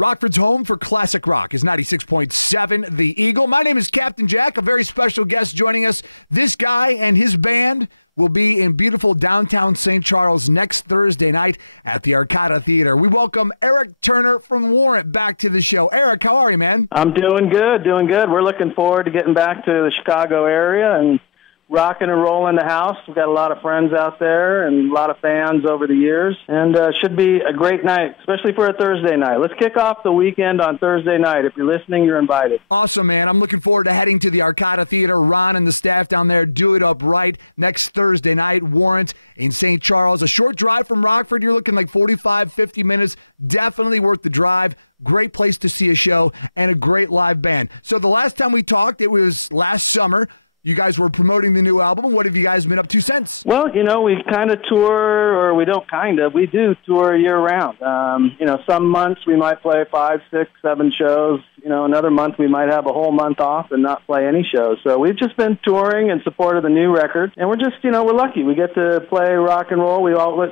Rockford's home for classic rock is 96.7 The Eagle. My name is Captain Jack, a very special guest joining us. This guy and his band will be in beautiful downtown St. Charles next Thursday night at the Arcada Theatre. We welcome Erik Turner from Warrant back to the show. Erik, how are you, man? I'm doing good. We're looking forward to getting back to the Chicago area and rocking and rolling the house. We've got a lot of friends out there and a lot of fans over the years, and should be a great night, especially for a Thursday night. Let's kick off the weekend on Thursday night. If you're listening, you're invited. Awesome, man. I'm looking forward to heading to the Arcada Theatre. Ron and the staff down there do it up right next Thursday night. Warrant in St. Charles. A short drive from Rockford. You're looking like 45, 50 minutes. Definitely worth the drive. Great place to see a show and a great live band. So the last time we talked, it was last summer. You guys were promoting the new album. What have you guys been up to since? Well, we kind of tour, or we don't we do tour year-round. Some months we might play 5, 6, 7 shows. Another month we might have a whole month off and not play any shows. So we've just been touring in support of the new record, and we're just, we're lucky. We get to play rock and roll.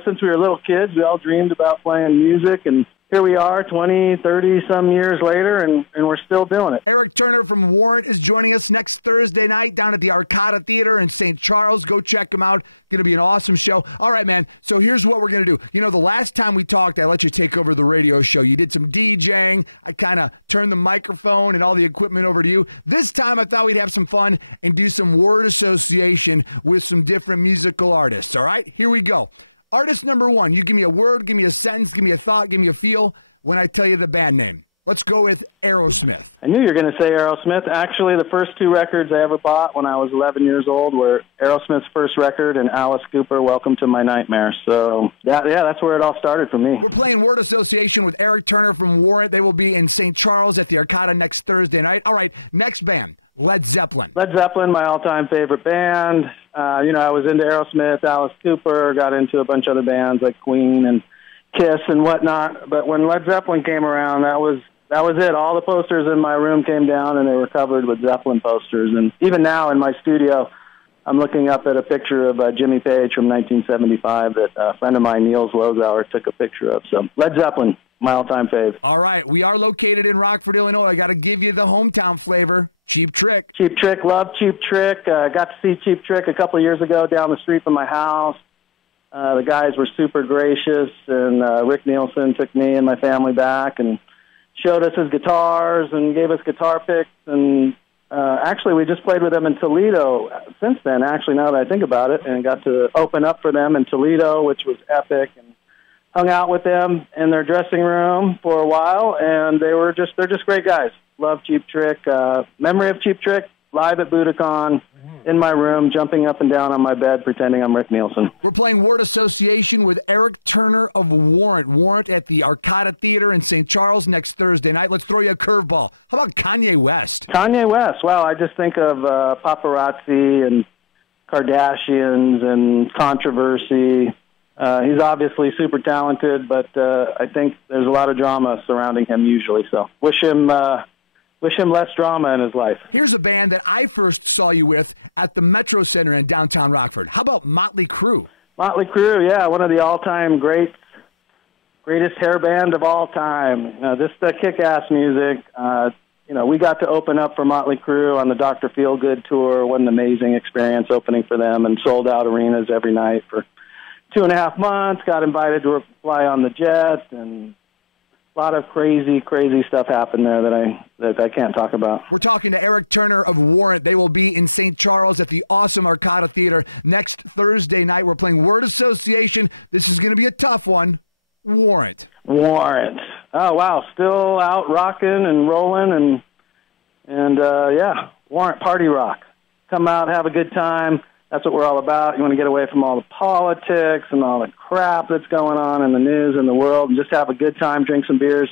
Since we were little kids, we all dreamed about playing music, and here we are 20, 30-some years later, and we're still doing it. Erik Turner from Warrant is joining us next Thursday night down at the Arcada Theatre in St. Charles. Go check him out. It's going to be an awesome show. All right, man, so here's what we're going to do. The last time we talked, I let you take over the radio show. You did some DJing. I kind of turned the microphone and all the equipment over to you. This time I thought we'd have some fun and do some word association with some different musical artists, all right? Here we go. Artist number one, you give me a word, give me a sentence, give me a thought, give me a feel when I tell you the band name. Let's go with Aerosmith. I knew you were going to say Aerosmith. Actually, the first 2 records I ever bought when I was 11 years old were Aerosmith's first record and Alice Cooper, Welcome to My Nightmare. So, that's where it all started for me. We're playing word association with Erik Turner from Warrant. They will be in St. Charles at the Arcada next Thursday night. All right, next band. Led Zeppelin. Led Zeppelin, my all-time favorite band. I was into Aerosmith, Alice Cooper, got into a bunch of other bands like Queen and Kiss and whatnot. But when Led Zeppelin came around, that was it. All the posters in my room came down, and they were covered with Zeppelin posters. And even now in my studio, I'm looking up at a picture of Jimmy Page from 1975 that a friend of mine, Niels Lozauer, took a picture of. So Led Zeppelin, my all-time fave. All right, we are located in Rockford, Illinois. I got to give you the hometown flavor. Cheap Trick. Cheap Trick, love Cheap Trick. Got to see Cheap Trick a couple of years ago down the street from my house. The guys were super gracious, and Rick Nielsen took me and my family back and showed us his guitars and gave us guitar picks. And actually, we just played with them in Toledo since then, actually, now that I think about it, and got to open up for them in Toledo, which was epic, and hung out with them in their dressing room for a while, and they're just great guys. Love Cheap Trick. Memory of Cheap Trick, live at Budokan, in my room, jumping up and down on my bed, pretending I'm Rick Nielsen. We're playing word association with Erik Turner of Warrant. Warrant at the Arcada Theatre in St. Charles next Thursday night. Let's throw you a curveball. How about Kanye West? Kanye West. Well, I just think of paparazzi and Kardashians and controversy. He's obviously super talented, but I think there's a lot of drama surrounding him usually. So wish him less drama in his life. Here's a band that I first saw you with at the Metro Center in downtown Rockford. How about Motley Crue? Motley Crue, yeah, one of the all-time greatest hair band of all time. This kick-ass music. We got to open up for Motley Crue on the Dr. Feelgood tour. What an amazing experience opening for them, and sold out arenas every night for 2.5 months, got invited to fly on the jet, and a lot of crazy stuff happened there that I can't talk about. We're talking to Erik Turner of Warrant. They will be in St. Charles at the awesome Arcada Theatre next Thursday night. We're playing word association. This is going to be a tough one. Warrant. Oh, wow. Still out rocking and rolling, and Warrant party rock. Come out, have a good time. That's what we're all about. You want to get away from all the politics and all the crap that's going on in the news and the world, and just have a good time, drink some beers.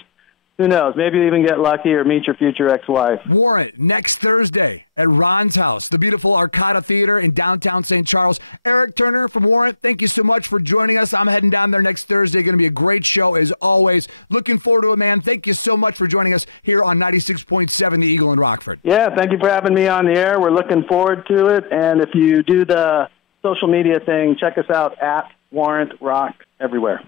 Who knows? Maybe you even get lucky or meet your future ex-wife. Warrant, next Thursday at Ron's house, the beautiful Arcada Theatre in downtown St. Charles. Erik Turner from Warrant, thank you so much for joining us. I'm heading down there next Thursday. Going to be a great show as always. Looking forward to it, man. Thank you so much for joining us here on 96.7 The Eagle in Rockford. Yeah, thank you for having me on the air. We're looking forward to it. And if you do the social media thing, check us out at Warrant Rock everywhere.